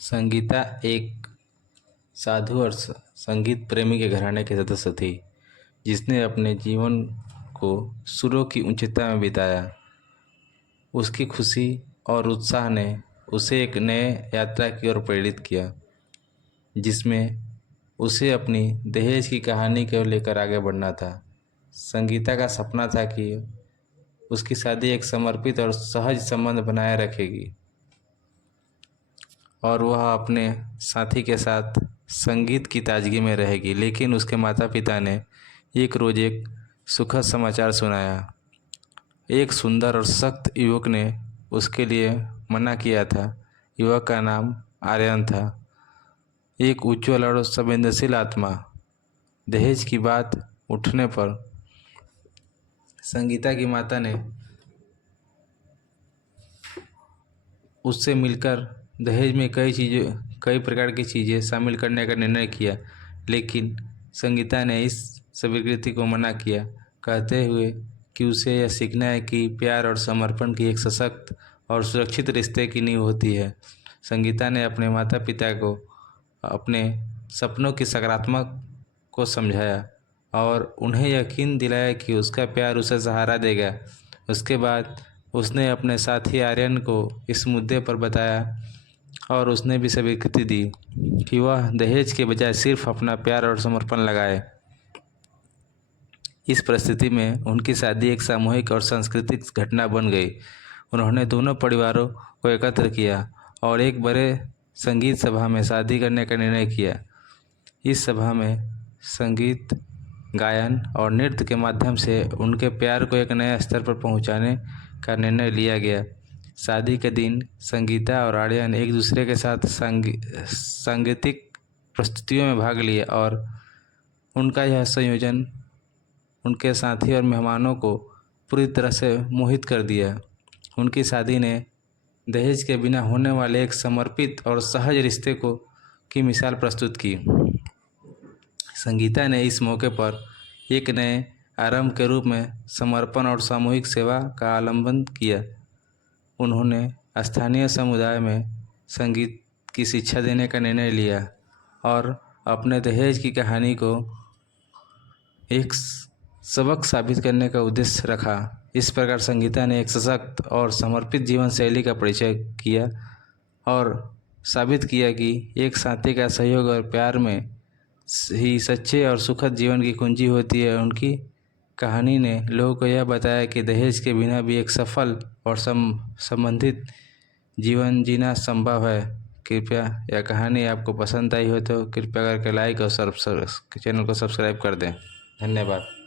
संगीता एक साधु और संगीत प्रेमी के घराने के सदस्य थी, जिसने अपने जीवन को सुरों की उच्चता में बिताया। उसकी खुशी और उत्साह ने उसे एक नए यात्रा की ओर प्रेरित किया, जिसमें उसे अपनी दहेज की कहानी को लेकर आगे बढ़ना था। संगीता का सपना था कि उसकी शादी एक समर्पित और सहज संबंध बनाए रखेगी और वह अपने साथी के साथ संगीत की ताजगी में रहेगी। लेकिन उसके माता पिता ने एक रोज एक सुखद समाचार सुनाया। एक सुंदर और सख्त युवक ने उसके लिए मना किया था। युवक का नाम आर्यन था, एक उज्ज्वल और संवेदनशील आत्मा। दहेज की बात उठने पर संगीता की माता ने उससे मिलकर दहेज में कई प्रकार की चीज़ें शामिल करने का निर्णय किया, लेकिन संगीता ने इस स्वीकृति को मना किया, कहते हुए कि उसे यह सीखना है कि प्यार और समर्पण की एक सशक्त और सुरक्षित रिश्ते की नींव होती है। संगीता ने अपने माता पिता को अपने सपनों की सकारात्मक को समझाया और उन्हें यकीन दिलाया कि उसका प्यार उसे सहारा देगा। उसके बाद उसने अपने साथी आर्यन को इस मुद्दे पर बताया और उसने भी स्वीकृति दी कि वह दहेज के बजाय सिर्फ अपना प्यार और समर्पण लगाए। इस परिस्थिति में उनकी शादी एक सामूहिक और सांस्कृतिक घटना बन गई। उन्होंने दोनों परिवारों को एकत्र किया और एक बड़े संगीत सभा में शादी करने का निर्णय किया। इस सभा में संगीत, गायन और नृत्य के माध्यम से उनके प्यार को एक नए स्तर पर पहुंचाने का निर्णय लिया गया। शादी के दिन संगीता और आर्यन एक दूसरे के साथ सांगीतिक प्रस्तुतियों में भाग लिए और उनका यह संयोजन उनके साथी और मेहमानों को पूरी तरह से मोहित कर दिया। उनकी शादी ने दहेज के बिना होने वाले एक समर्पित और सहज रिश्ते को की मिसाल प्रस्तुत की। संगीता ने इस मौके पर एक नए आरंभ के रूप में समर्पण और सामूहिक सेवा का अवलंबन किया। उन्होंने स्थानीय समुदाय में संगीत की शिक्षा देने का निर्णय लिया और अपने दहेज की कहानी को एक सबक साबित करने का उद्देश्य रखा। इस प्रकार संगीता ने एक सशक्त और समर्पित जीवन शैली का परिचय किया और साबित किया कि एक साथी का सहयोग और प्यार में ही सच्चे और सुखद जीवन की कुंजी होती है। उनकी कहानी ने लोगों को यह बताया कि दहेज के बिना भी एक सफल और संबंधित जीवन जीना संभव है। कृपया यह कहानी आपको पसंद आई हो तो कृपया करके लाइक और चैनल को सब्सक्राइब कर दें। धन्यवाद।